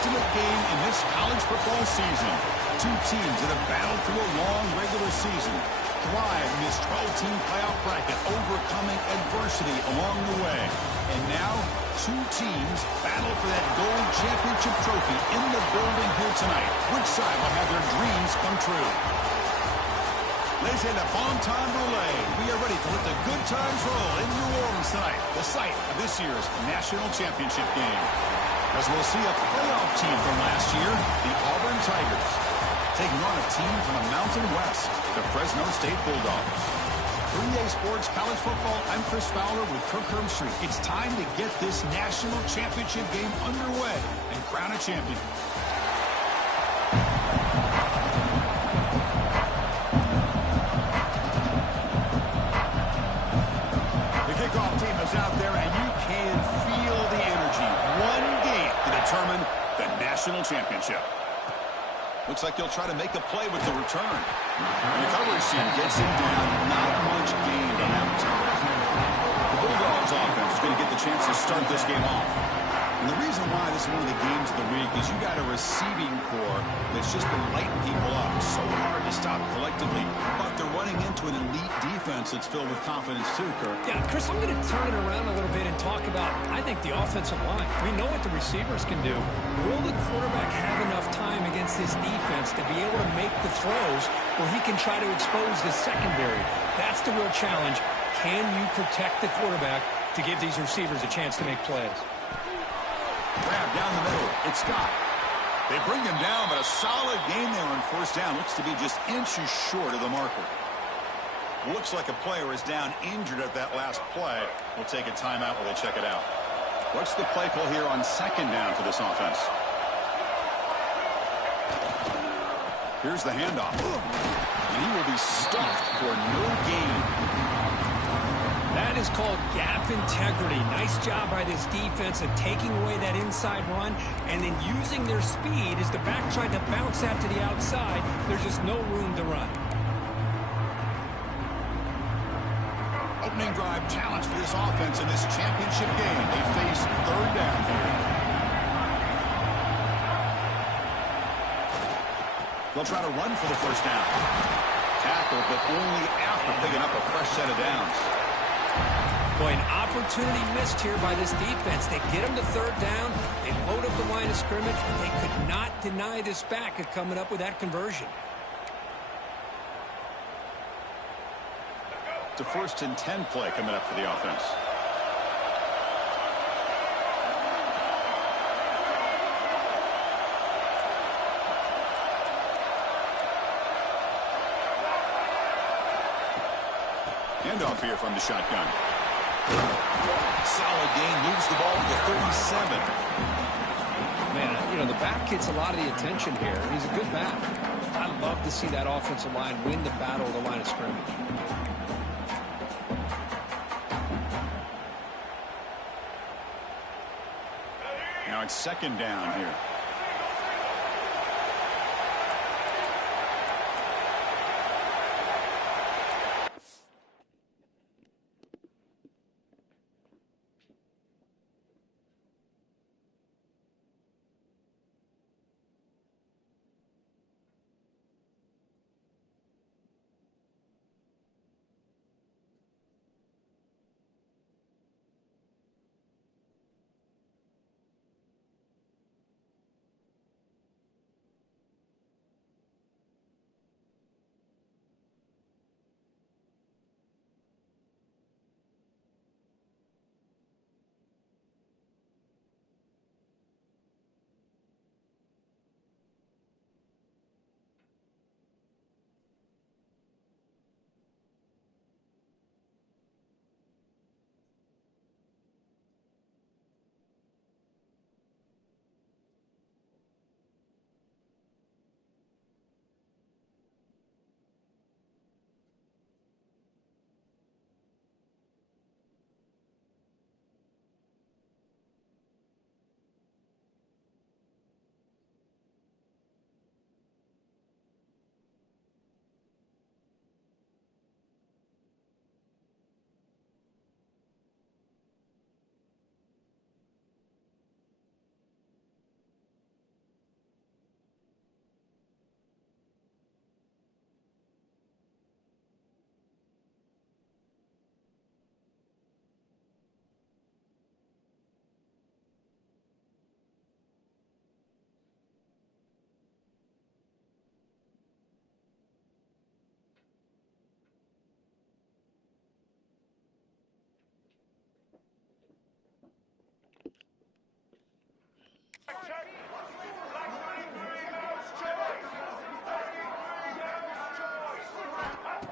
ultimate game in this college football season. Two teams that have battled through a long regular season, thrive in this 12-team playoff bracket, overcoming adversity along the way. And now, two teams battle for that gold championship trophy in the building here tonight. Which side will have their dreams come true? Ladies and gentlemen, bon temps roulette. We are ready to let the good times roll in New Orleans tonight, the site of this year's national championship game. As we'll see a playoff team from last year, the Auburn Tigers, taking on a team from the Mountain West, the Fresno State Bulldogs. For EA Sports College Football, I'm Chris Fowler with Kirk Herbstreit. It's time to get this national championship game underway and crown a champion. The kickoff team is out there, and you can feel the energy. One game to determine the national championship. Looks like he'll try to make a play with the return. And the coverage team gets him down. Not much gained on that return. The Bulldogs offense is going to get the chance to start this game off. And the reason why this is one of the games of the week is you got a receiving core that's just been lighting people up. So hard to stop collectively. But they're running into an elite defense that's filled with confidence too, Kirk. Yeah, Chris, I'm going to turn it around a little bit and talk about, I think, the offensive line. We know what the receivers can do. Will the quarterback have enough time against this defense to be able to make the throws where he can try to expose the secondary? That's the real challenge. Can you protect the quarterback to give these receivers a chance to make plays? Grab down the middle. It's Scott. They bring him down, but a solid gain there on first down. Looks to be just inches short of the marker. Looks like a player is down injured at that last play. We'll take a timeout while they check it out. What's the play call here on second down for this offense? Here's the handoff. And he will be stuffed for no gain. That is called gap integrity. Nice job by this defense of taking away that inside run and then using their speed as the back tried to bounce that to the outside. There's just no room to run. Opening drive challenge for this offense in this championship game. They face third down here. They'll try to run for the first down. Tackle, but only after picking up a fresh set of downs. Boy, an opportunity missed here by this defense. They get them to third down. They load up the line of scrimmage, but they could not deny this back of coming up with that conversion. It's a 1st and 10 play coming up for the offense. Handoff here from the shotgun. Solid gain, moves the ball to the 37. Man, you know, the back gets a lot of the attention here. He's a good back. I love to see that offensive line win the battle of the line of scrimmage. Now it's second down here.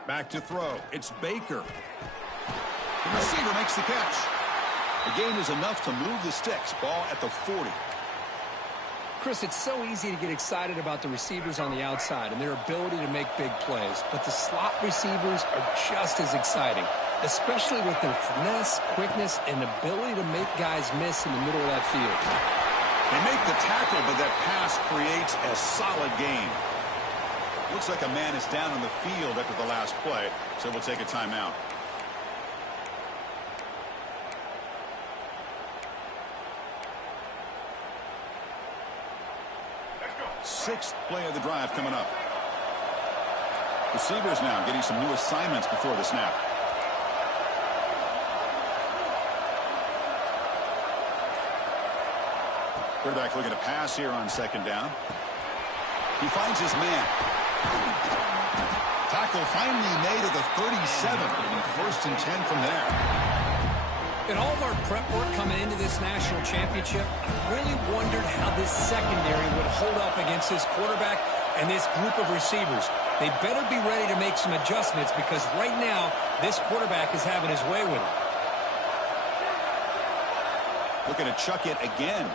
Back to throw. It's Baker. The receiver makes the catch. The gain is enough to move the sticks. Ball at the 40. Chris, it's so easy to get excited about the receivers on the outside and their ability to make big plays, but the slot receivers are just as exciting, especially with their finesse, quickness, and ability to make guys miss in the middle of that field. They make the tackle, but that pass creates a solid gain. Looks like a man is down on the field after the last play, so we'll take a timeout. Sixth play of the drive coming up. Receivers now getting some new assignments before the snap. Quarterback looking to pass here on second down. He finds his man. Tackle finally made at the 37. First and 10 from there. In all of our prep work coming into this national championship, I really wondered how this secondary would hold up against this quarterback and this group of receivers. They better be ready to make some adjustments because right now, this quarterback is having his way with him. Looking to chuck it again.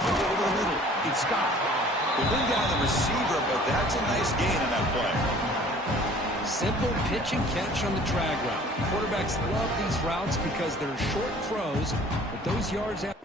Over the middle. It's Scott. They bring down the receiver, but that's a nice gain on that play. Simple pitch and catch on the drag route. Quarterbacks love these routes because they're short throws, but those yards out.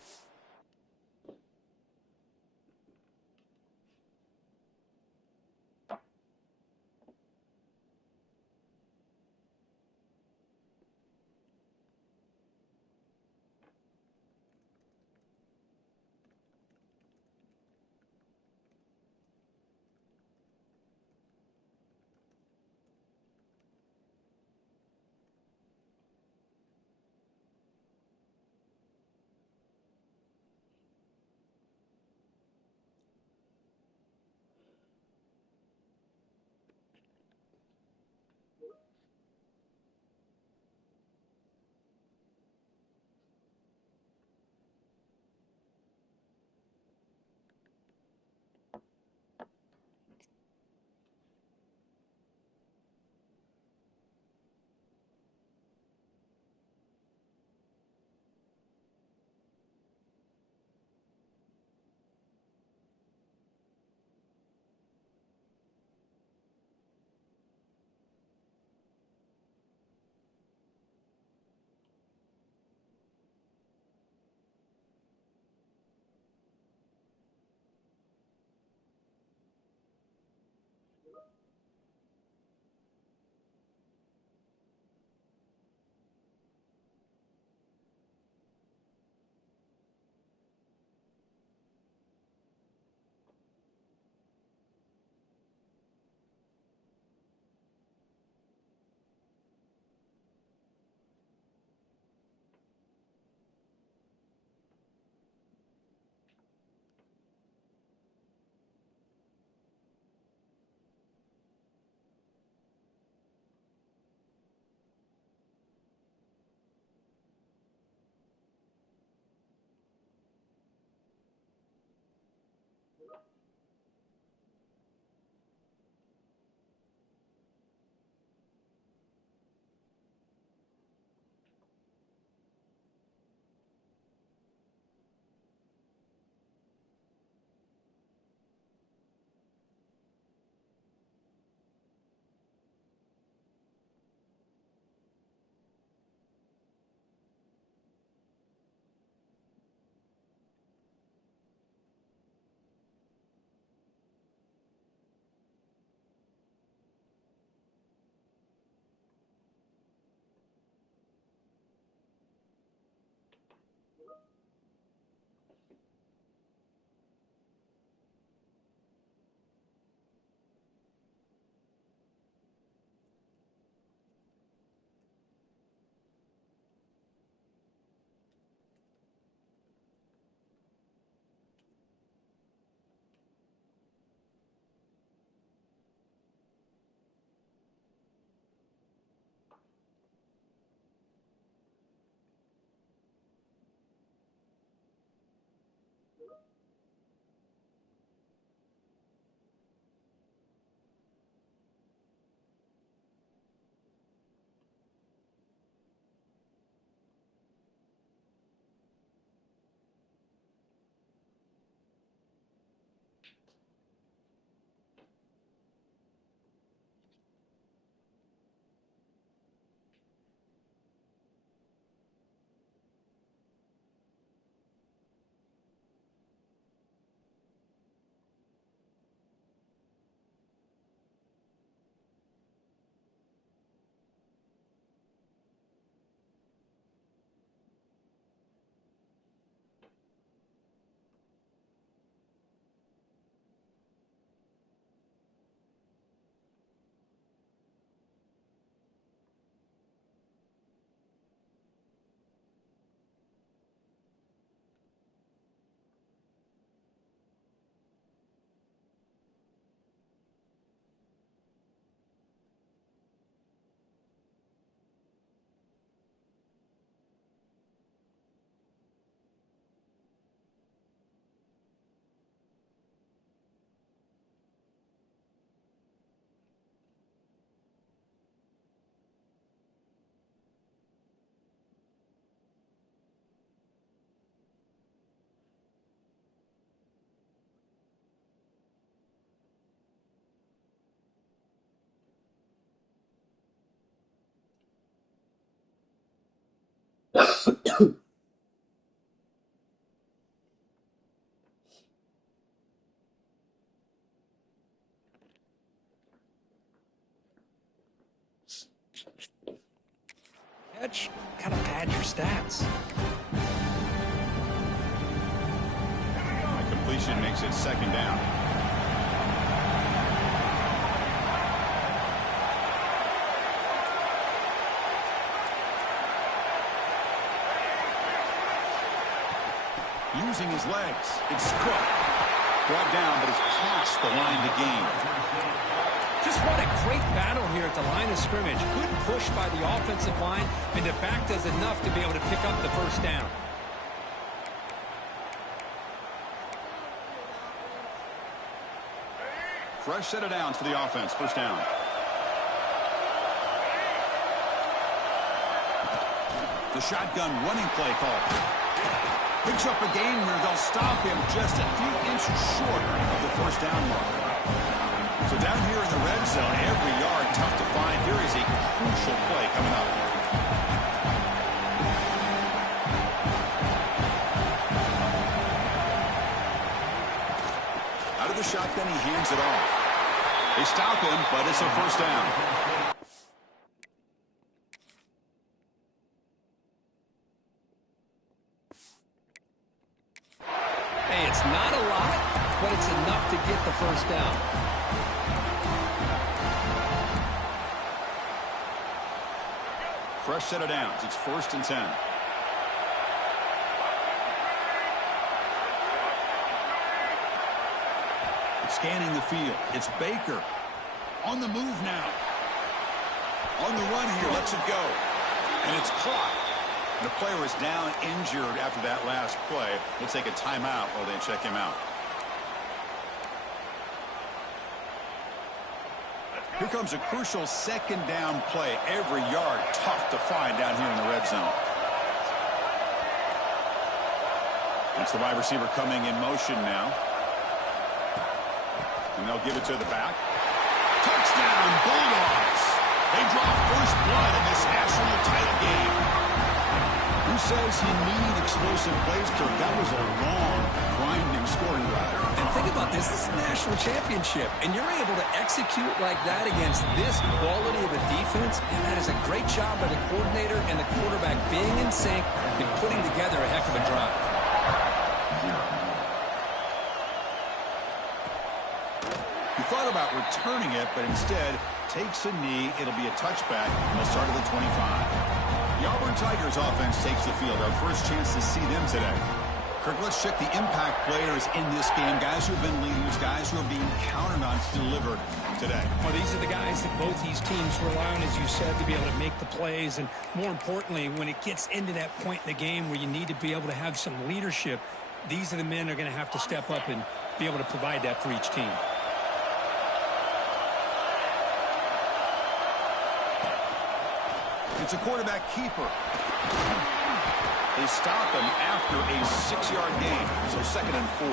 Catch, kind of pad your stats. The completion makes it second down. Using his legs. It's Cook. Brought down, but it's past the line to gain. Just what a great battle here at the line of scrimmage. Good push by the offensive line, and the back does enough to be able to pick up the first down. Fresh set of downs for the offense. First down. The shotgun running play call. Picks up a gain here. They'll stop him just a few inches short of the first down mark. So down here in the red zone, every yard tough to find. Here is a crucial play coming up. Out of the shotgun, he hands it off. They stop him, but it's a first down. Hey, it's not a lot, but it's enough to get the first down. Fresh set of downs. It's 1st and 10. Scanning the field. It's Baker. On the move now. On the run here. Lets it go. And it's caught. The player is down injured after that last play. We'll take a timeout while they check him out. Here comes a crucial second down play. Every yard tough to find down here in the red zone. It's the wide receiver coming in motion now. And they'll give it to the back. Touchdown, Bulldogs. They draw first blood in this national title game. Who says he needed explosive plays, Kirk? That was a long, grinding scoring drive. And think about this. This is a national championship, and you're able to execute like that against this quality of a defense, and that is a great job by the coordinator and the quarterback being in sync and putting together a heck of a drive. He thought about returning it, but instead takes a knee. It'll be a touchback, and they'll start at the 25. The Auburn Tigers offense takes the field. Our first chance to see them today. Kirk, let's check the impact players in this game. Guys who have been leaders, guys who are being counted on to deliver today. Well, these are the guys that both these teams rely on, as you said, to be able to make the plays. And more importantly, when it gets into that point in the game where you need to be able to have some leadership, these are the men that are going to have to step up and be able to provide that for each team. It's a quarterback keeper. They stop him after a 6-yard gain, so 2nd and 4.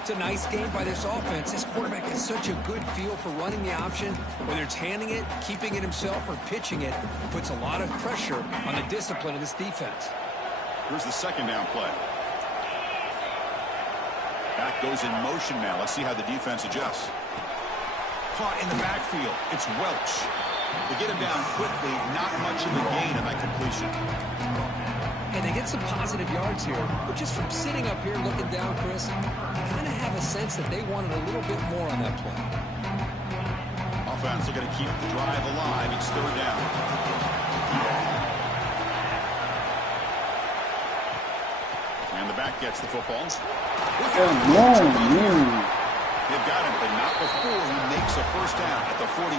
It's a nice game by this offense. This quarterback has such a good feel for running the option. Whether it's handing it, keeping it himself, or pitching it, puts a lot of pressure on the discipline of this defense. Here's the second down play. Back goes in motion now. Let's see how the defense adjusts. Caught in the backfield. It's Welch. They get him down quickly. Not much of a gain on that completion. And they get some positive yards here. But just from sitting up here looking down, Chris, I kind of have a sense that they wanted a little bit more on that play. Offense are going to keep the drive alive. It's 3rd down. And the back gets the football. They've got him, but not before he makes a first down at the 41.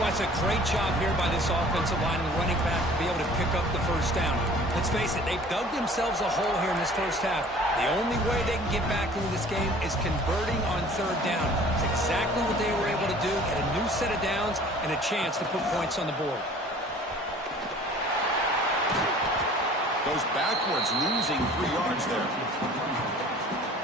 Well, it's a great job here by this offensive line and the running back to be able to pick up the first down. Let's face it, they've dug themselves a hole here in this first half. The only way they can get back into this game is converting on 3rd down. It's exactly what they were able to do, get a new set of downs and a chance to put points on the board. Goes backwards, losing 3 yards there.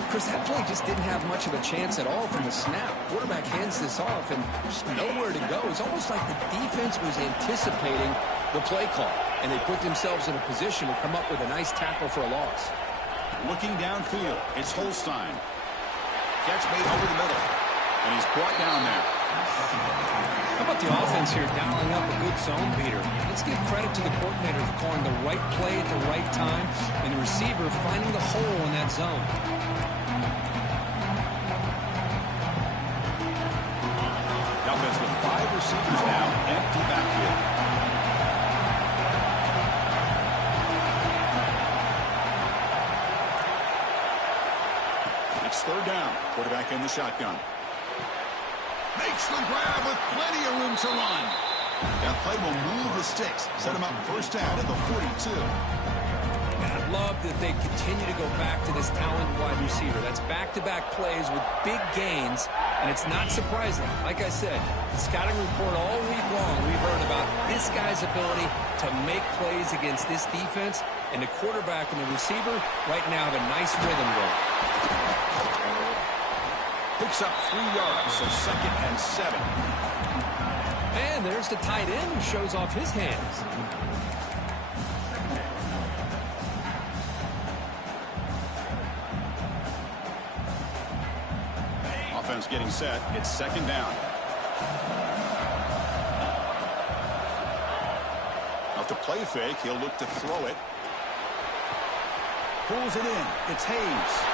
Chris, that play just didn't have much of a chance at all from the snap. Quarterback hands this off and just nowhere to go. It's almost like the defense was anticipating the play call. and they put themselves in a position to come up with a nice tackle for a loss. Looking downfield, it's Holstein. Catch made over the middle, and he's brought down there. How about the offense here dialing up a good zone beater? Let's give credit to the coordinator for calling the right play at the right time, and the receiver finding the hole in that zone. The offense with 5 receivers now, empty backfield. It's third down. Quarterback in the shotgun. Makes the grab with plenty of room to run. That play will move the sticks. Set him up first down at the 42. And I love that they continue to go back to this talented wide receiver. That's back-to-back plays with big gains, and it's not surprising. Like I said, the scouting report all week long, we've heard about this guy's ability to make plays against this defense, and the quarterback and the receiver right now have a nice rhythm going. Picks up 3 yards, so 2nd and 7. And there's the tight end who shows off his hands. Offense getting set. It's 2nd down. Off the play fake, he'll look to throw it. Pulls it in. It's Hayes.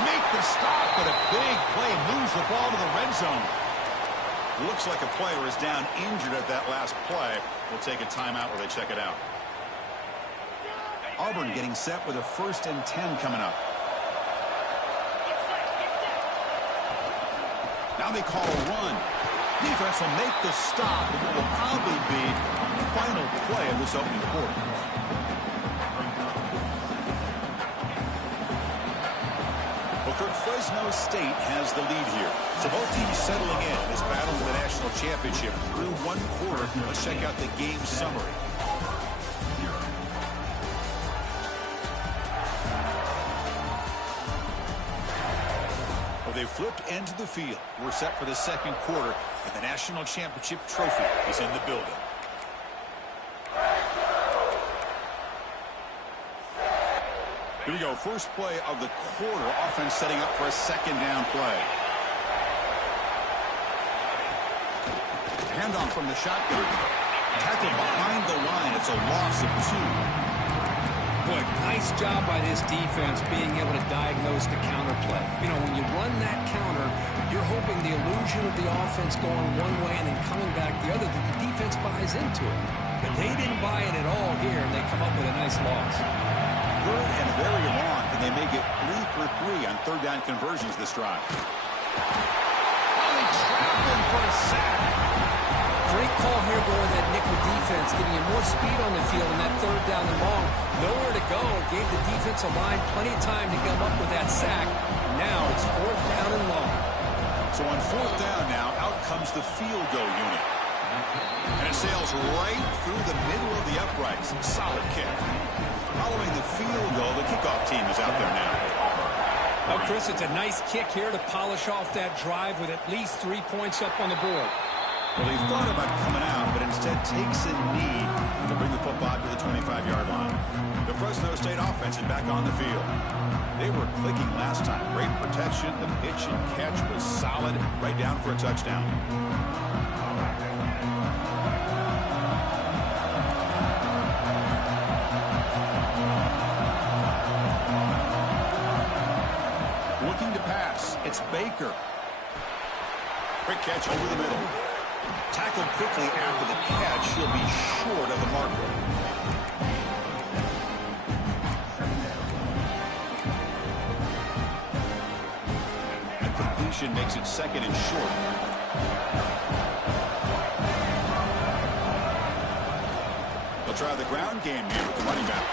Make the stop, but a big play moves the ball to the red zone. Looks like a player is down injured at that last play. We'll take a timeout where they check it out. Auburn getting set with a 1st and 10 coming up. Now they call a run. Defense will make the stop, and it will probably be the final play of this opening quarter. Fresno State has the lead here. So both teams settling in this battle for the national championship through 1 quarter. Let's check out the game summary. Well, they flipped into the field. We're set for the 2nd quarter, and the national championship trophy is in the building. Here we go. First play of the quarter. Offense setting up for a 2nd down play. Handoff from the shotgun. Tackled behind the line. It's a loss of 2. Boy, nice job by this defense being able to diagnose the counter play. You know, when you run that counter, you're hoping the illusion of the offense going one way and then coming back the other, that the defense buys into it. But they didn't buy it at all here, and they come up with a nice loss. Good and very long, and they may get 3 for 3 on 3rd down conversions this drive. Oh, they trapped him for a sack. Great call here going that nickel defense, giving you more speed on the field in that 3rd down and long. Nowhere to go. Gave the defensive line plenty of time to come up with that sack. Now it's 4th down and long. So on 4th down now, out comes the field goal unit. And it sails right through the middle of the uprights. Solid kick. Following the field goal, the kickoff team is out there now. Well, Chris, it's a nice kick here to polish off that drive with at least 3 points up on the board. Well, he thought about coming out, but instead takes a knee to bring the football to the 25-yard line. The Fresno State offense is back on the field. They were clicking last time. Great protection. The pitch and catch was solid, right down for a touchdown. Looking to pass. It's Baker. Quick catch over the middle. Tackled quickly after the catch. He'll be short of the marker. A completion makes it 2nd and short. They'll try the ground game here with the running back.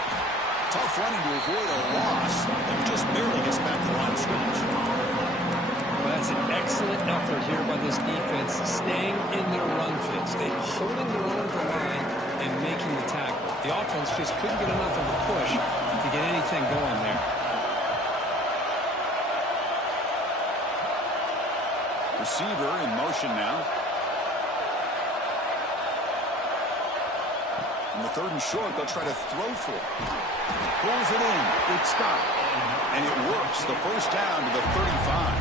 Tough running to avoid a loss, and just barely gets back to the line of scrimmage. Well, that's an excellent effort here by this defense, staying in their run fit, holding their own at the line and making the tackle. The offense just couldn't get enough of a push to get anything going there. Receiver in motion now. On the 3rd and short, they'll try to throw for it. Pulls it in. It's stopped. And it works. The first down to the 35.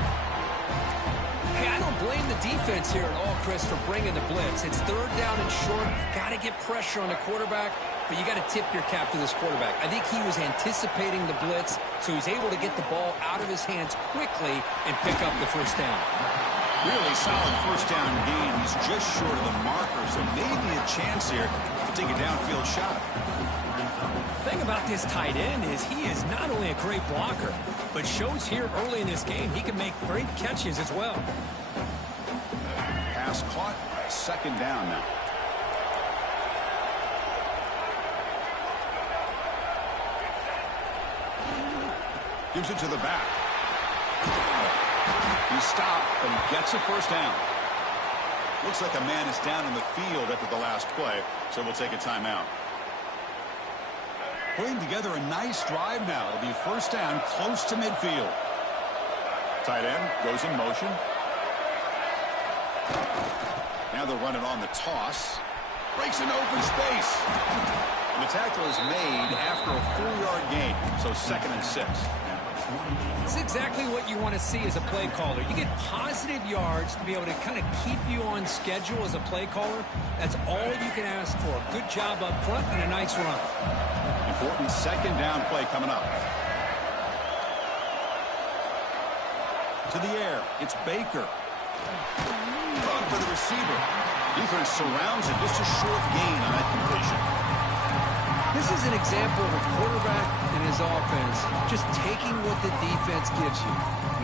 Hey, I don't blame the defense here at all, Chris, for bringing the blitz. It's 3rd down and short. Got to get pressure on the quarterback, but you got to tip your cap to this quarterback. I think he was anticipating the blitz, so he's able to get the ball out of his hands quickly and pick up the first down. Really solid first down gain. He's just short of the marker, so maybe a chance here to take a downfield shot. The thing about this tight end is he is not only a great blocker, but shows here early in this game he can make great catches as well. Pass caught. 2nd down now. Gives it to the back. He stopped and gets a first down. Looks like a man is down in the field after the last play, so we'll take a timeout. Putting together a nice drive now. It'll be first down close to midfield. Tight end goes in motion. Now they're running on the toss. Breaks an open space. And the tackle is made after a 4-yard gain, so 2nd and 6. It's exactly what you want to see as a play caller. You get positive yards to be able to kind of keep you on schedule as a play caller. That's all you can ask for. Good job up front and a nice run. Important 2nd down play coming up. To the air. It's Baker. Run for the receiver. Defense surrounds it. Just a short gain on that completion. This is an example of a quarterback and his offense just taking what the defense gives you.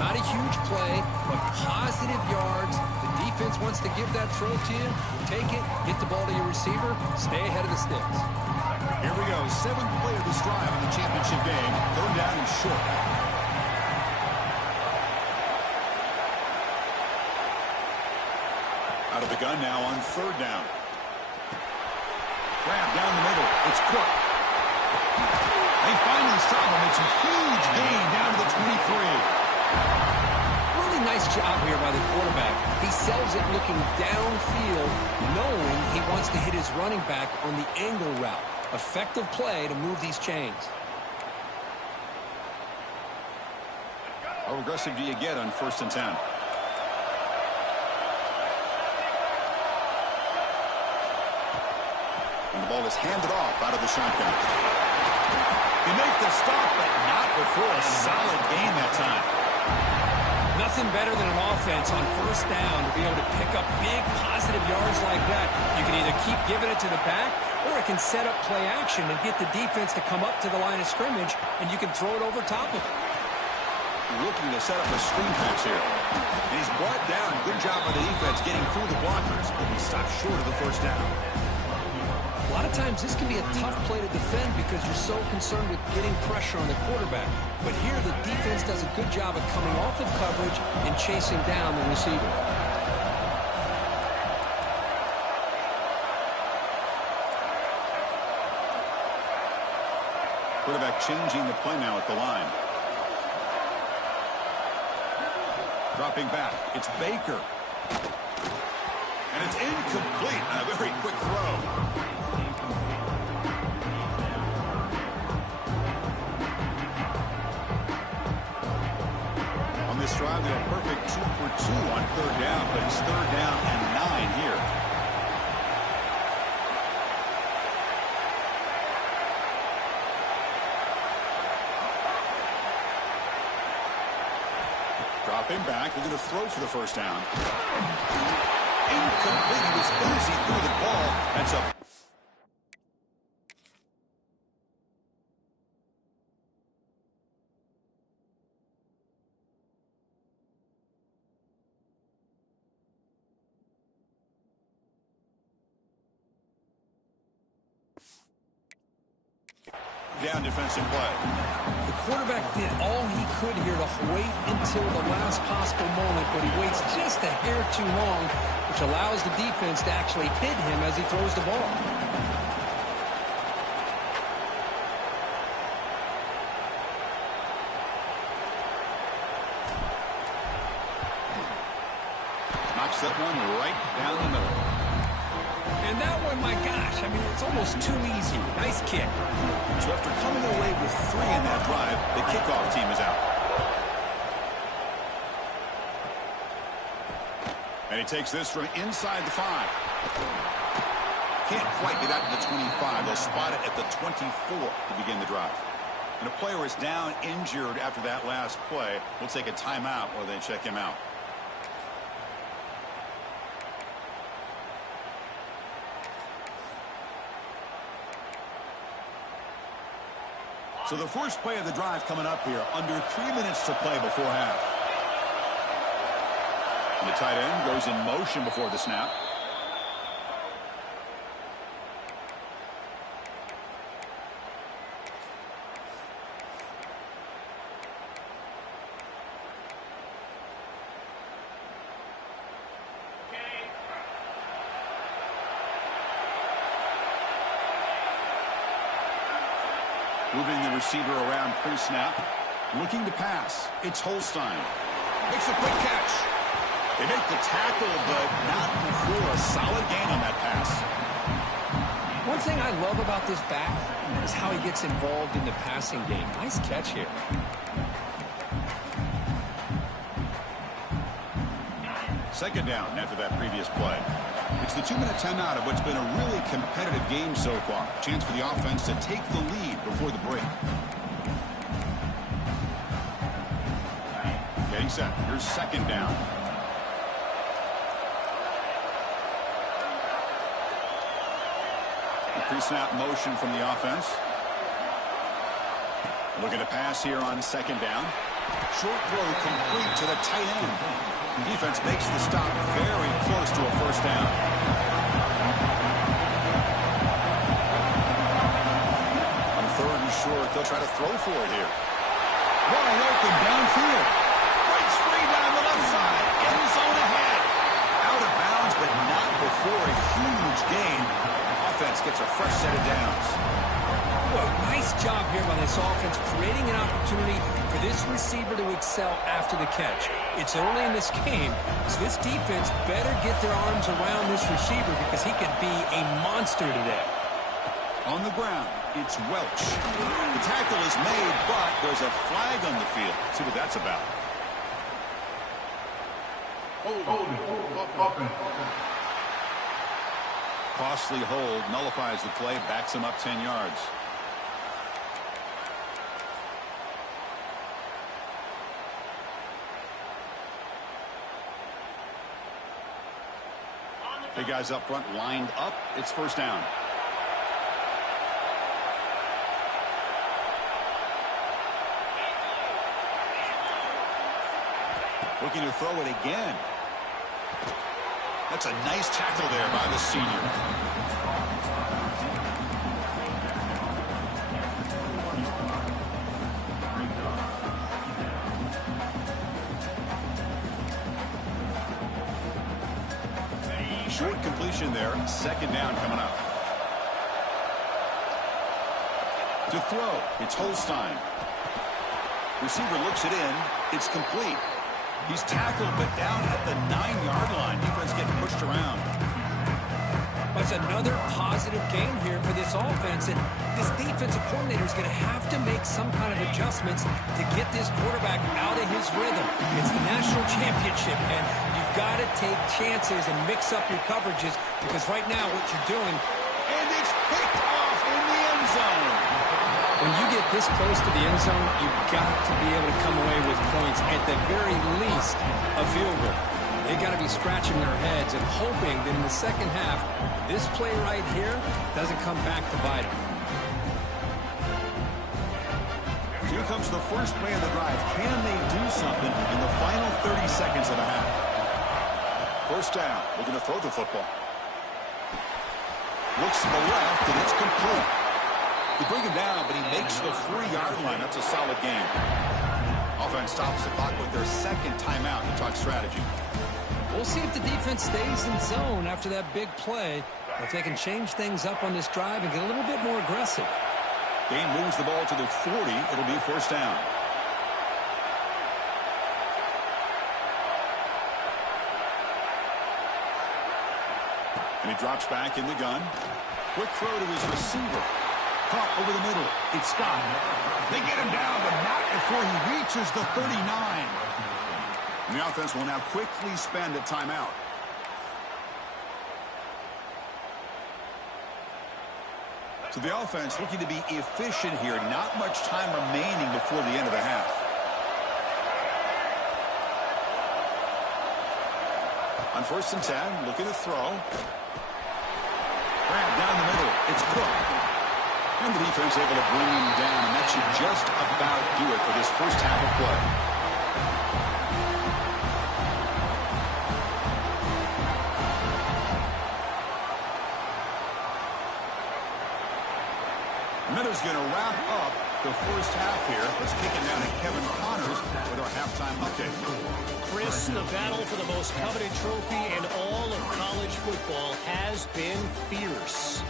Not a huge play, but positive yards. The defense wants to give that throw to you. Take it, get the ball to your receiver, stay ahead of the sticks. Here we go. 7th play of this drive in the championship game. 3rd down and short. Out of the gun now on 3rd down. Grab down the middle. It's Cook. They finally stop him. It's a huge gain down to the 23. Really nice job here by the quarterback. He sells it looking downfield, knowing he wants to hit his running back on the angle route. Effective play to move these chains. How aggressive do you get on 1st and 10? And the ball is handed off out of the shotgun. They make the stop, but not before a solid gain that time. Nothing better than an offense on 1st down to be able to pick up big positive yards like that. You can either keep giving it to the back, or it can set up play action and get the defense to come up to the line of scrimmage, and you can throw it over top of it. Looking to set up a screen pass here. And he's brought down. Good job by the defense getting through the blockers. He stopped short of the first down. A lot of times this can be a tough play to defend because you're so concerned with getting pressure on the quarterback. But here the defense does a good job of coming off of coverage and chasing down the receiver. Quarterback changing the play now at the line. Dropping back. It's Baker. And it's incomplete. A very quick throw. On this drive, they're a perfect 2 for 2 on 3rd down, but it's 3rd down and 9 here. Dropping back, they're going to throw for the first down. Incomplete. He was easy through the ball. That's up. Down defensive play. The quarterback did all he could here to wait until the last possible moment, but he waits just a hair too long, which allows the defense to actually hit him as he throws the ball. Knocks that one right down the middle. And that one, my gosh, I mean, it's almost too easy. Nice kick. So after coming away with 3 in that drive, the kickoff team is out. And he takes this from inside the 5. Can't quite get out to the 25. They'll spot it at the 24 to begin the drive. And a player is down injured after that last play. We'll take a timeout while they check him out. So the first play of the drive coming up here. Under 3 minutes to play before half. And the tight end goes in motion before the snap. Moving the receiver around pre-snap. Looking to pass. It's Holstein. Makes a quick catch. They make the tackle, but not before a solid gain on that pass. One thing I love about this back is how he gets involved in the passing game. Nice catch here. Second down after that previous play. It's the 2-minute timeout of what's been a really competitive game so far. Chance for the offense to take the lead before the break. Getting set. Here's second down. Pre-snap motion from the offense. Looking to pass here on second down. Short throw complete to the tight end. The defense makes the stop very close to a first down. On 3rd and short, they'll try to throw for it here. Wide open downfield. Breaks free down the left side. End zone ahead. Out of bounds, but not before a huge gain. Offense gets a fresh set of downs. Well, nice job here by this offense, creating an opportunity for this receiver to excel after the catch. It's early in this game, so this defense better get their arms around this receiver because he could be a monster today. On the ground, it's Welch. The tackle is made, but there's a flag on the field. Let's see what that's about. Costly hold, nullifies the play, backs him up 10 yards. Big guys up front lined up. It's first down. Looking to throw it again. That's a nice tackle there by the senior. Short completion there. Second down coming up. To throw, it's Holstein. Receiver looks it in. It's complete. He's tackled, but down at the 9-yard line. Defense getting pushed around. That's another positive game here for this offense, and this defensive coordinator is going to have to make some kind of adjustments to get this quarterback out of his rhythm. It's the national championship, and you've got to take chances and mix up your coverages because right now what you're doing. And it's picked off in the end zone. When you get this close to the end zone, you've got to be able to come away with points, at the very least, a field goal. They got to be scratching their heads and hoping that in the second half, this play right here doesn't come back to bite them. Here comes the first play of the drive. Can they do something in the final 30 seconds of the half? First down. Looking to throw the football. Looks to the left, and it's complete. They bring him down, but he makes the 3-yard line. That's a solid game. Offense stops the clock with their second timeout to talk strategy. We'll see if the defense stays in zone after that big play. If they can change things up on this drive and get a little bit more aggressive. Game moves the ball to the 40. It'll be first down. And he drops back in the gun. Quick throw to his receiver. Caught over the middle. It's Scott. They get him down, but not before he reaches the 39. And the offense will now quickly spend a timeout. So the offense looking to be efficient here. Not much time remaining before the end of the half. On 1st and 10, looking to throw. Grab down the middle. It's Cook. And the defense able to bring him down. And that should just about do it for this first half of play. Miller's going to wrap up the first half here. Let's kick it down to Kevin Connors with our halftime update. Chris, the battle for the most coveted trophy in all of college football has been fierce.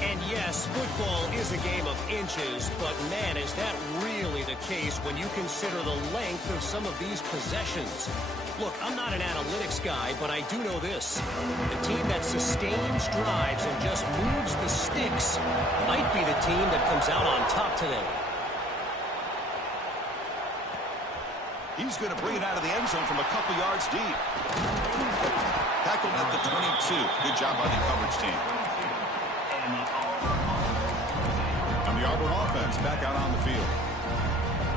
And yes, football is a game of inches, but man, is that really the case when you consider the length of some of these possessions. Look, I'm not an analytics guy, but I do know this. The team that sustains drives and just moves the sticks might be the team that comes out on top today. He's going to bring it out of the end zone from a couple yards deep. Tackled at the 22. Good job by the coverage team. And the Auburn offense back out on the field.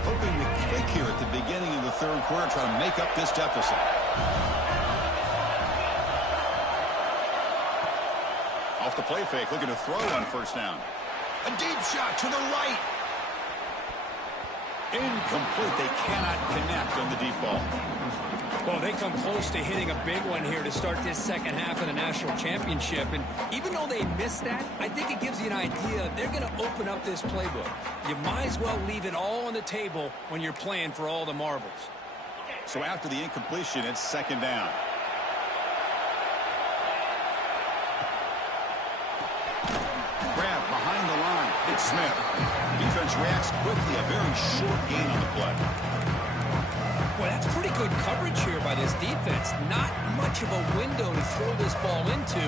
Hoping to kick here at the beginning of the third quarter, try to make up this deficit. Off the play fake, looking to throw on 1st down. A deep shot to the right. Incomplete. They cannot connect on the deep ball. Well, they come close to hitting a big one here to start this second half of the national championship. And even though they missed that, I think it gives you an idea they're going to open up this playbook. You might as well leave it all on the table when you're playing for all the marbles. So after the incompletion, it's 2nd down. Grab behind the line. It's Smith. Defense reacts quickly. A very short gain on the play. Well, that's pretty good coverage here by this defense. Not much of a window to throw this ball into,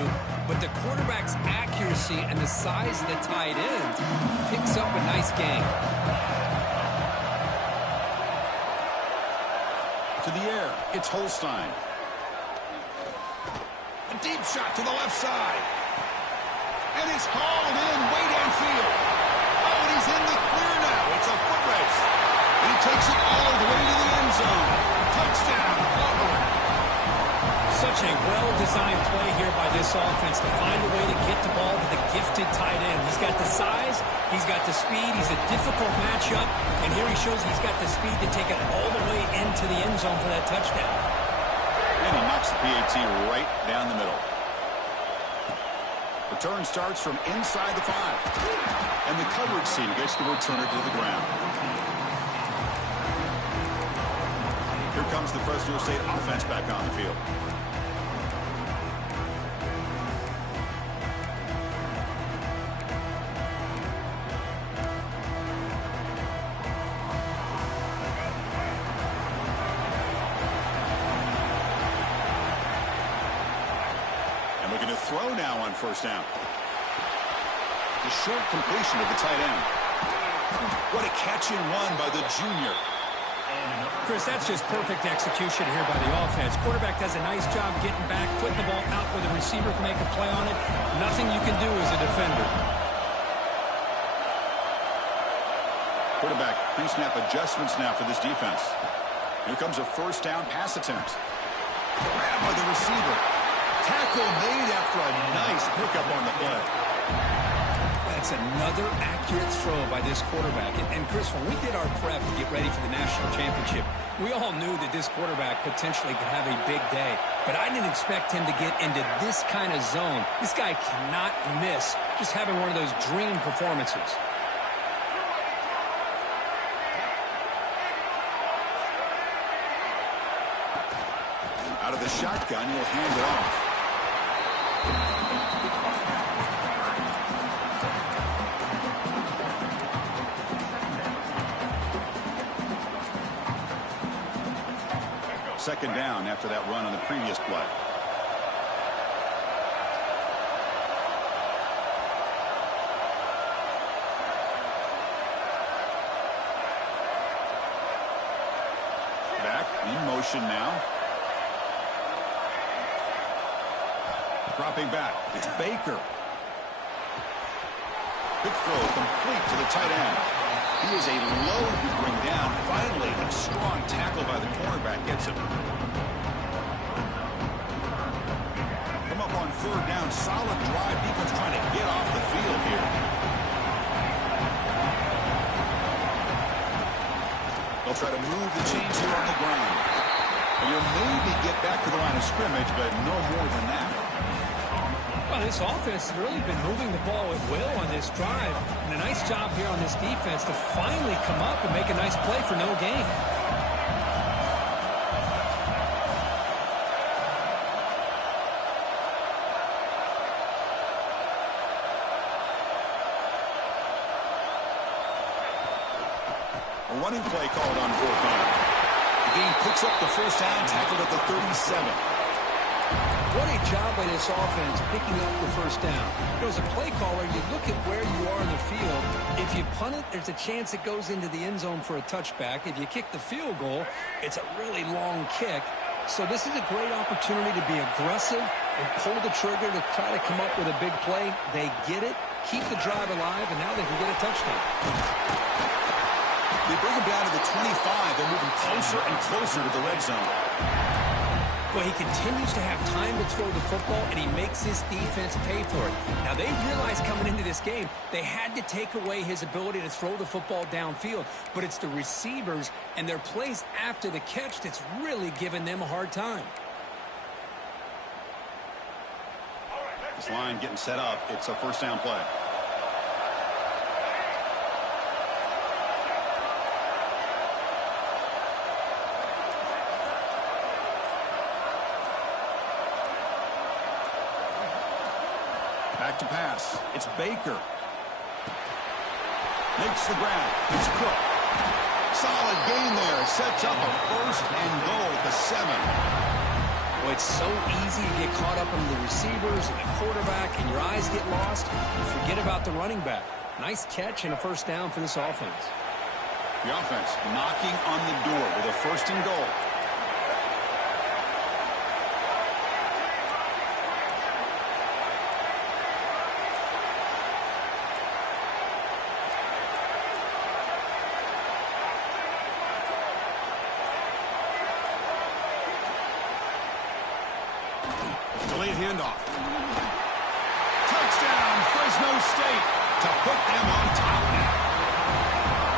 but the quarterback's accuracy and the size of the tight end picks up a nice gain. To the air, it's Holstein. A deep shot to the left side. And it's hauled in way downfield. Oh, and he's in the clear now. It's a foot race. He takes it all the way to the end zone. Touchdown, Auburn. Such a well-designed play here by this offense to find a way to get the ball to the gifted tight end. He's got the size, he's got the speed, he's a difficult matchup, and here he shows he's got the speed to take it all the way into the end zone for that touchdown. And he knocks the PAT right down the middle. Return starts from inside the 5. And the coverage team gets the returner to the ground. Here comes the Fresno State offense back on the field. And looking to throw now on 1st down. The short completion of the tight end. What a catch and run by the junior. Chris, that's just perfect execution here by the offense. Quarterback does a nice job getting back, putting the ball out where the receiver can make a play on it. Nothing you can do as a defender. Quarterback pre-snap adjustments now for this defense. Here comes a 1st down pass attempt. Grabbed by the receiver. Tackle made after a nice pickup on the play. That's another accurate throw by this quarterback. And Chris, when we did our prep to get ready for the national championship, we all knew that this quarterback potentially could have a big day. But I didn't expect him to get into this kind of zone. This guy cannot miss just having one of those dream performances. Out of the shotgun, he'll hand it off. Second down after that run on the previous play. In motion now. Dropping back. It's Baker. Quick throw complete to the tight end. He is a load to bring down. Finally, a strong tackle by the cornerback gets him. Come up on third down. Solid drive. Defense trying to get off the field here. They'll try to move the chains here on the ground. And you'll maybe get back to the line of scrimmage, but no more than that. Well, this offense has really been moving the ball at will on this drive. And a nice job here on this defense to finally come up and make a nice play for no gain. A running play called on fourth down. The game picks up the first down, tackled at the 37. What a job by this offense picking up the first down. As a play caller, you look at where you are in the field. If you punt it, there's a chance it goes into the end zone for a touchback. If you kick the field goal, it's a really long kick. So this is a great opportunity to be aggressive and pull the trigger to try to come up with a big play. They get it, keep the drive alive, and now they can get a touchdown. They bring him down to the 25. They're moving closer and closer to the red zone. Well, he continues to have time to throw the football, and he makes his defense pay for it. Now, they realized coming into this game, they had to take away his ability to throw the football downfield. But it's the receivers and their plays after the catch that's really giving them a hard time. This line getting set up. It's a first down play. Back to pass. It's Baker. Makes the grab. It's Cook. Solid gain there. Sets up a first and goal at the 7. Well, it's so easy to get caught up in the receivers and the quarterback, and your eyes get lost. You forget about the running back. Nice catch and a first down for this offense. The offense knocking on the door with a first and goal. Delayed handoff. Touchdown, Fresno State to put them on top now.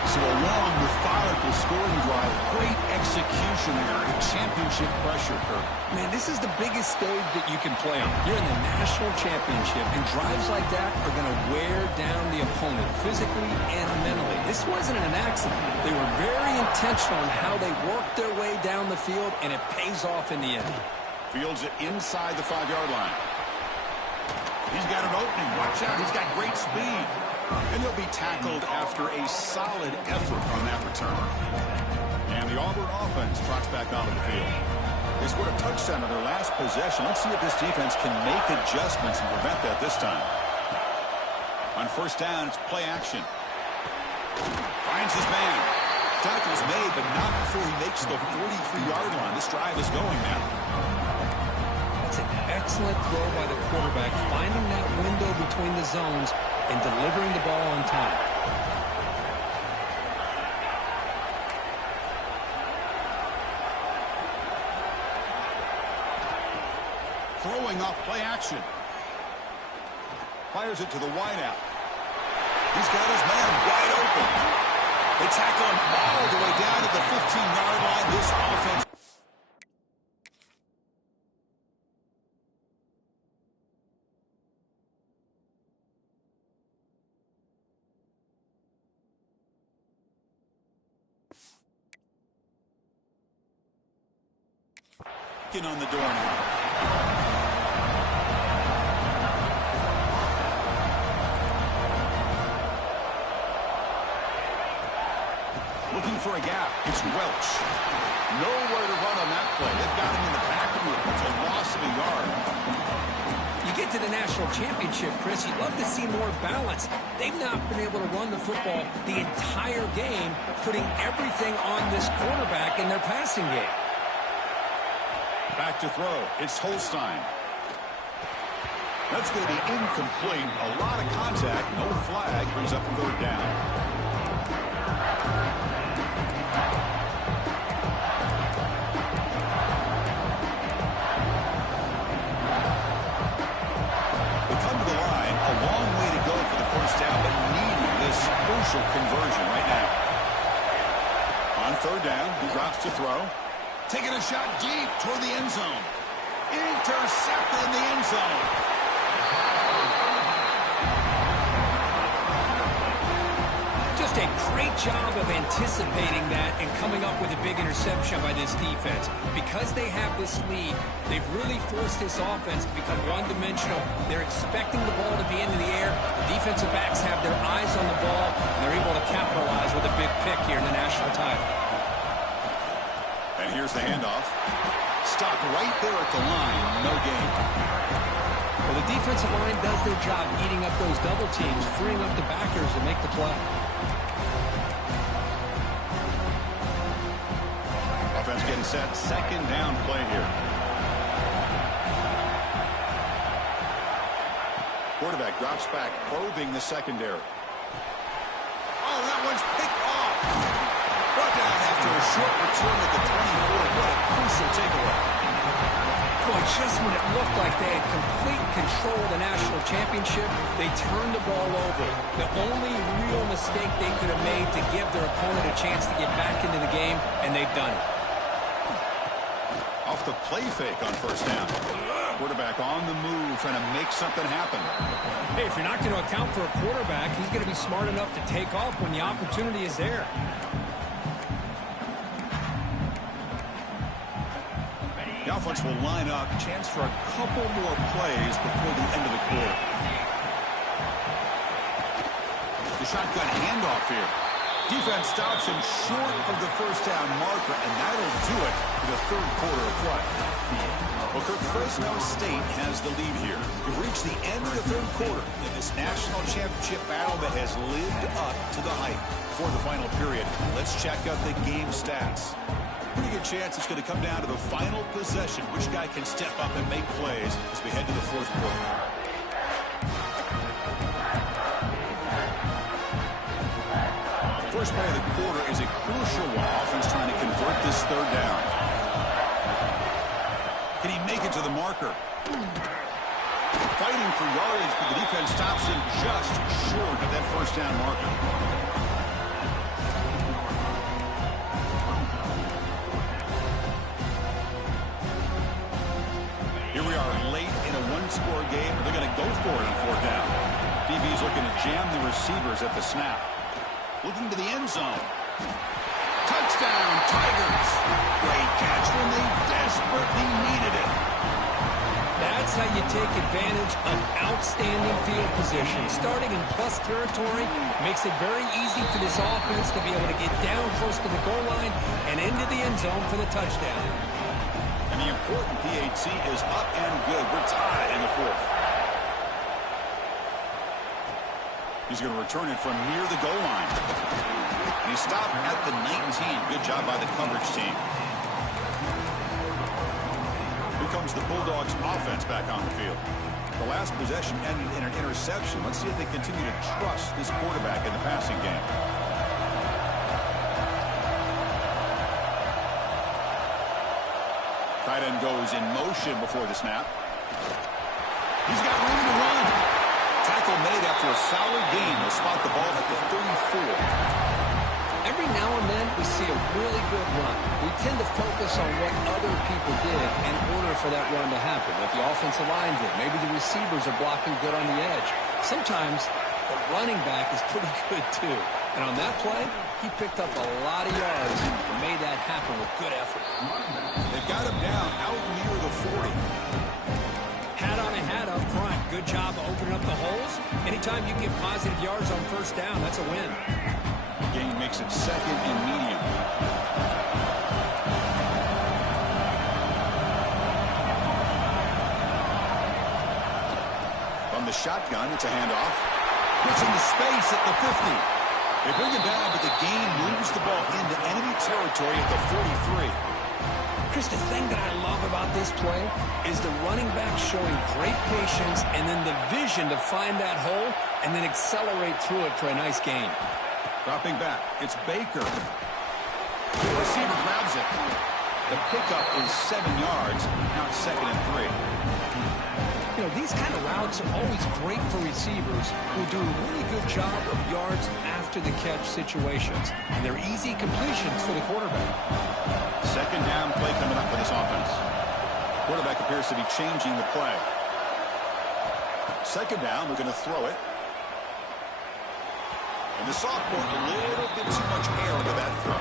So a long, methodical scoring drive. Great execution there. Championship pressure, Kirk. Man, this is the biggest stage that you can play on. You're in the national championship, and drives like that are going to wear down the opponent physically and mentally. This wasn't an accident. They were very intentional in how they worked their way down the field, and it pays off in the end. Fields it inside the 5-yard line. He's got an opening. Watch out. He's got great speed. And he'll be tackled after a solid effort on that return. And the Auburn offense trots back onto the field. They scored a touchdown on their last possession. Let's see if this defense can make adjustments and prevent that this time. On first down, it's play action. Finds his man. Tackle's made, but not before he makes the 43-yard line. This drive is going now. It's an excellent throw by the quarterback, finding that window between the zones and delivering the ball on time. Throwing off play action. Fires it to the wideout. He's got his man wide open. They tackle him all the way down to the 15-yard line. This offense. On the door now. Looking for a gap. It's Welch. Nowhere to run on that play. They've got him in the backfield. It's a loss of a yard. You get to the national championship, Chris, you'd love to see more balance. They've not been able to run the football the entire game, putting everything on this quarterback in their passing game. Back to throw. It's Holstein. That's going to be incomplete. A lot of contact. No flag. Brings up third down. They come to the line. A long way to go for the first down, but needing this crucial conversion right now. On third down, he drops to throw. Taking a shot deep toward the end zone. Intercepted in the end zone. Just a great job of anticipating that and coming up with a big interception by this defense. Because they have this lead, they've really forced this offense to become one-dimensional. They're expecting the ball to be into the air. The defensive backs have their eyes on the ball, and they're able to capitalize with a big pick here in the national title. And here's the handoff. Stopped right there at the line. No gain. Well, the defensive line does their job eating up those double teams, freeing up the backers to make the play. Offense getting set. Second down play here. Quarterback drops back, probing the secondary. Oh, that one's picked off. Brought down after a short return at the 24. What a crucial takeaway. Boy, just when it looked like they had complete control of the national championship, they turned the ball over. The only real mistake they could have made to give their opponent a chance to get back into the game, and they've done it. Off the play fake on first down. Quarterback on the move, trying to make something happen. Hey, if you're not going to account for a quarterback, he's going to be smart enough to take off when the opportunity is there. The offense will line up. Chance for a couple more plays before the end of the quarter. The shotgun handoff here. Defense stops him short of the first down marker, and that'll do it for the third quarter of play. Well, Kirk, Fresno State has the lead here. We've reached the end of the third quarter in this national championship battle that has lived up to the hype. For the final period, let's check out the game stats. Pretty good chance it's going to come down to the final possession. Which guy can step up and make plays as we head to the fourth quarter. First play of the quarter is a crucial one. Offense trying to convert this third down. Can he make it to the marker? Fighting for yardage, but the defense stops him just short of that first down marker. Here we are late in a one-score game. They're going to go for it on fourth down. DB's looking to jam the receivers at the snap. Looking to the end zone. Touchdown, Tigers. Great catch when they desperately needed it. That's how you take advantage of outstanding field position. Starting in plus territory makes it very easy for this offense to be able to get down close to the goal line and into the end zone for the touchdown. And the important PAT is up and good. We're tied in the fourth. He's going to return it from near the goal line. And he stopped at the 19. Good job by the coverage team. Here comes the Bulldogs offense back on the field. The last possession ended in an interception. Let's see if they continue to trust this quarterback in the passing game. Tight end goes in motion before the snap. He's got room to run. Tackle made after a solid gain. They'll spot the ball at the 34. Every now and then we see a really good run. We tend to focus on what other people did in order for that run to happen. What the offensive line did. Maybe the receivers are blocking good on the edge. Sometimes the running back is pretty good too. And on that play, he picked up a lot of yards and made that happen with good effort. They got him down out near the 40. Hat on a hat up front. Good job of opening up the holes. Anytime you get positive yards on first down, that's a win. Gain makes it second and medium. From the shotgun, it's a handoff. Gets into space at the 50. They bring it down, but the gain moves the ball into enemy territory at the 43. Chris, the thing that I love about this play is the running back showing great patience and then the vision to find that hole and then accelerate through it for a nice gain. Dropping back, it's Baker. The receiver grabs it. The pickup is 7 yards. Now it's 2nd and 3. You know, these kind of routes are always great for receivers who do a really good job of yards after the catch situations. And they're easy completions for the quarterback. 2nd down play coming up for this offense. Quarterback appears to be changing the play. 2nd down, we're going to throw it. And the sophomore, a little bit too much air into that throw.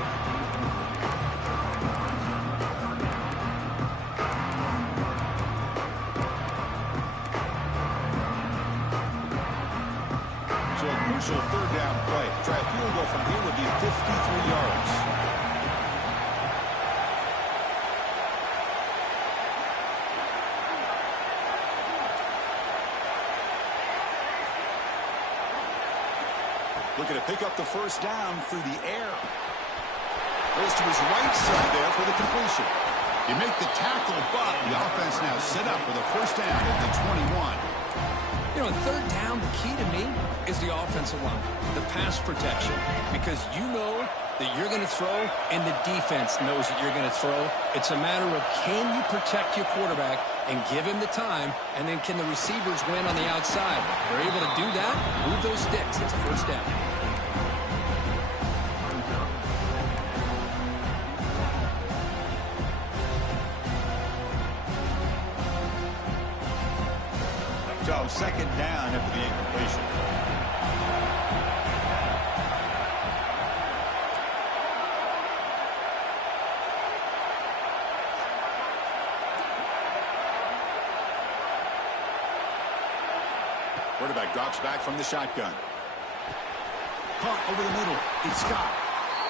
So a crucial 3rd down play. Try a field goal from here would be 53 yards. Looking to pick up the 1st down through the air. Goes to his right side there for the completion. You make the tackle, but the offense now set up for the 1st down at the 21. You know, in 3rd down, the key to me is the offensive line, the pass protection, because you know that you're going to throw and the defense knows that you're going to throw. It's a matter of can you protect your quarterback and give him the time, and then can the receivers win on the outside? They're able to do that, move those sticks. It's a 1st down. So 2nd down after the incompletion. Quarterback drops back from the shotgun. Punt over the middle. It's Scott.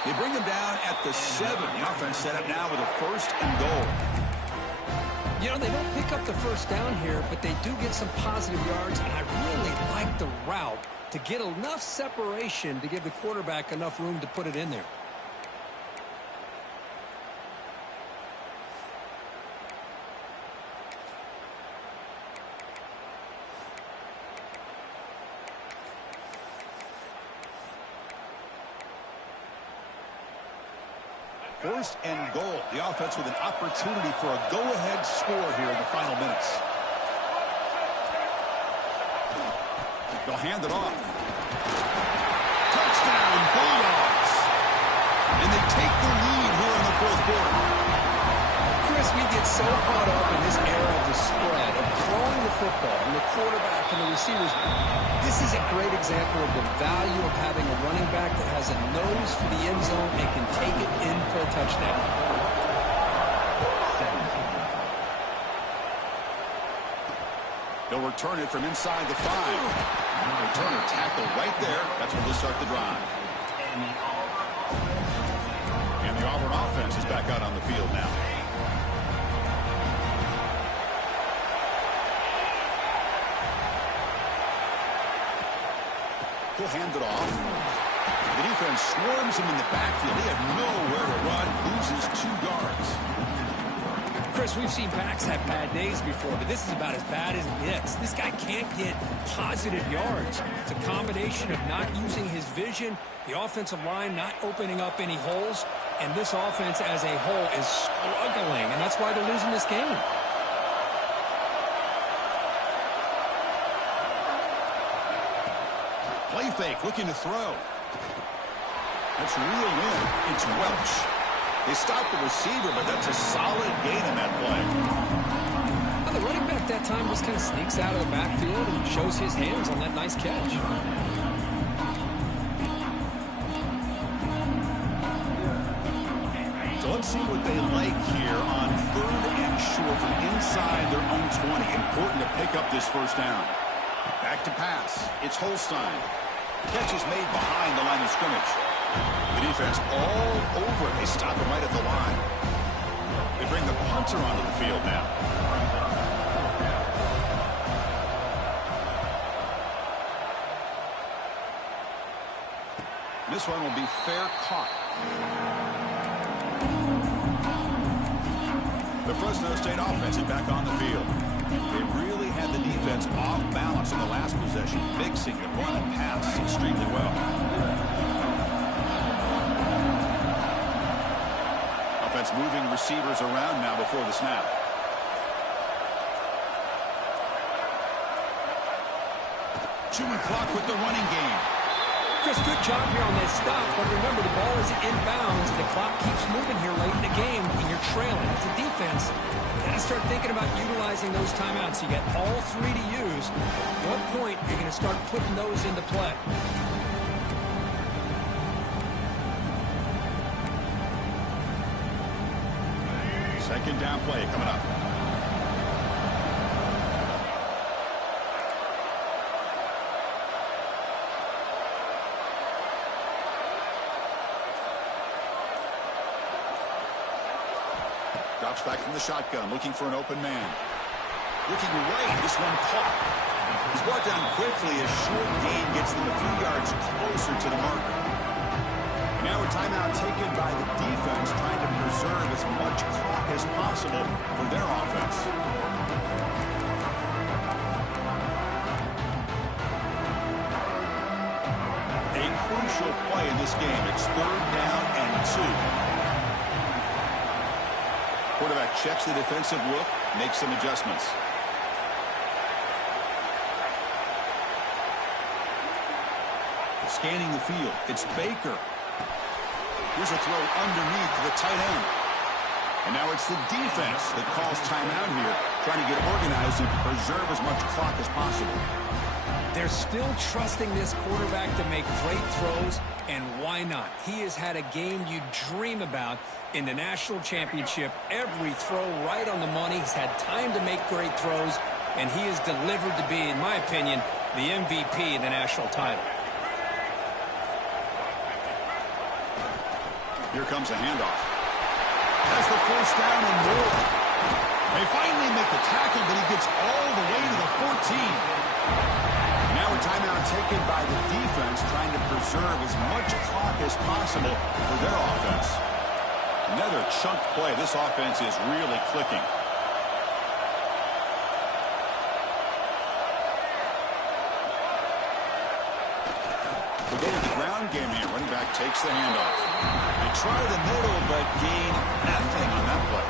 They bring him down at the 7. The offense set up now with a 1st and goal. You know, they don't pick up the 1st down here, but they do get some positive yards, and I really like the route to get enough separation to give the quarterback enough room to put it in there. First and goal. The offense with an opportunity for a go-ahead score here in the final minutes. They'll hand it off. Touchdown, Bulldogs. And they take the lead here in the 4th quarter. Chris, we get so caught up in this era of the spread, of throwing the football, and the quarterback and the receivers. This is a great example of the value of having a running back that has a nose for the end zone and can take it in for a touchdown. They'll return it from inside the 5. Returner tackle right there. That's where they'll start the drive. And the Auburn offense is back out on the field now. He'll hand it off. The defense swarms him in the backfield. He had nowhere to run. Loses 2 yards. Chris, we've seen backs have bad days before, but this is about as bad as it gets. This guy can't get positive yards. It's a combination of not using his vision, the offensive line not opening up any holes, and this offense as a whole is struggling, and that's why they're losing this game. Play fake, looking to throw. That's reeled in. It's Welch. They stop the receiver, but that's a solid gain in that play. Well, the running back that time just kind of sneaks out of the backfield and shows his hands on that nice catch. So let's see what they like here on 3rd and short from inside their own 20. Important to pick up this 1st down. Back to pass. It's Holstein. Catch is made behind the line of scrimmage. The defense all over it. They stop him right at the line. They bring the punter onto the field now. This one will be fair caught. The Fresno State offense is back on the field. They really had the defense off balance in the last possession, mixing the run and pass extremely well. Offense moving receivers around now before the snap. Chewing clock with the running game. Just good job here on that stop, but remember the ball is inbounds. The clock keeps moving here late in the game, and you're trailing. As a defense, you got to start thinking about utilizing those timeouts. You got all three to use. At what point you're going to start putting those into play? Second down play coming up. Drops back from the shotgun, looking for an open man. Looking right, this one caught. He's brought down quickly. A short gain gets them a few yards closer to the marker. Now a timeout taken by the defense, trying to preserve as much clock as possible for their offense. A crucial play in this game. It's 3rd down and 2. Quarterback checks the defensive look, makes some adjustments. Scanning the field, it's Baker. Here's a throw underneath to the tight end. And now it's the defense that calls timeout here, trying to get organized and preserve as much clock as possible. They're still trusting this quarterback to make great throws, and why not? He has had a game you dream about in the national championship. Every throw right on the money. He's had time to make great throws, and he has delivered to be, in my opinion, the MVP in the national title. Here comes a handoff. Has the first down and more. They finally make the tackle, but he gets all the way to the 14. Now a timeout taken by the defense, trying to preserve as much clock as possible for their offense. Another chunk play. This offense is really clicking. We go to the ground game here. Running back takes the handoff. They try the middle, but gain nothing on that play.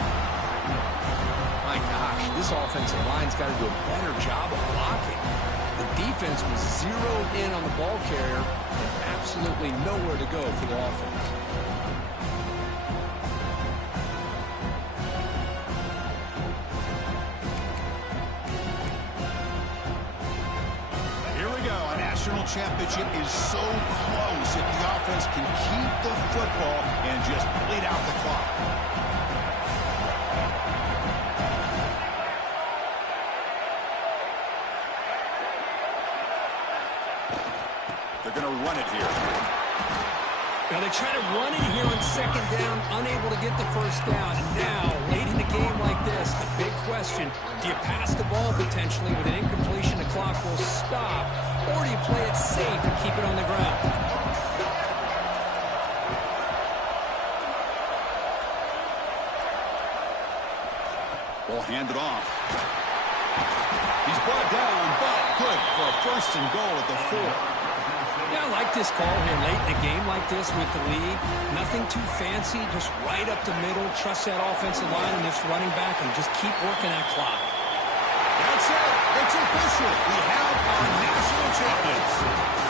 My gosh, this offensive line's got to do a better job of blocking. The defense was zeroed in on the ball carrier and absolutely nowhere to go for the offense. Here we go. A national championship is so close if the offense can keep the football and just bleed out the clock. They're going to run it here. Now they try to run it here on 2nd down, unable to get the first down. And now, late in a game like this, the big question, do you pass the ball potentially with an incompletion? The clock will stop. Or do you play it safe and keep it on the ground? Ball handed off. He's brought down, but good for a 1st and goal at the 4. Yeah, I like this call here late in a game like this with the lead. Nothing too fancy, just right up the middle. Trust that offensive line and this running back and just keep working that clock. That's it. It's official. We have our national champions.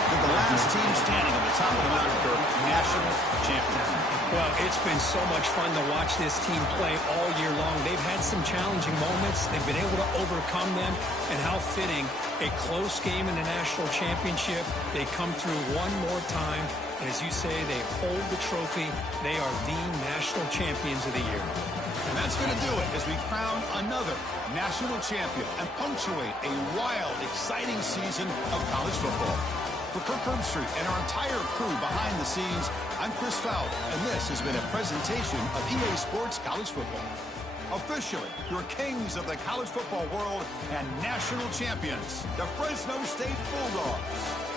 With the last team standing at the top of the mountain for national champions. Well, it's been so much fun to watch this team play all year long. They've had some challenging moments. They've been able to overcome them. And how fitting, a close game in the national championship. They come through one more time. And as you say, they hold the trophy. They are the national champions of the year. And that's going to do it as we crown another national champion and punctuate a wild, exciting season of college football. For Kirk Herbstreit and our entire crew behind the scenes, I'm Chris Fowler, and this has been a presentation of EA Sports College Football. Officially, your kings of the college football world and national champions, the Fresno State Bulldogs.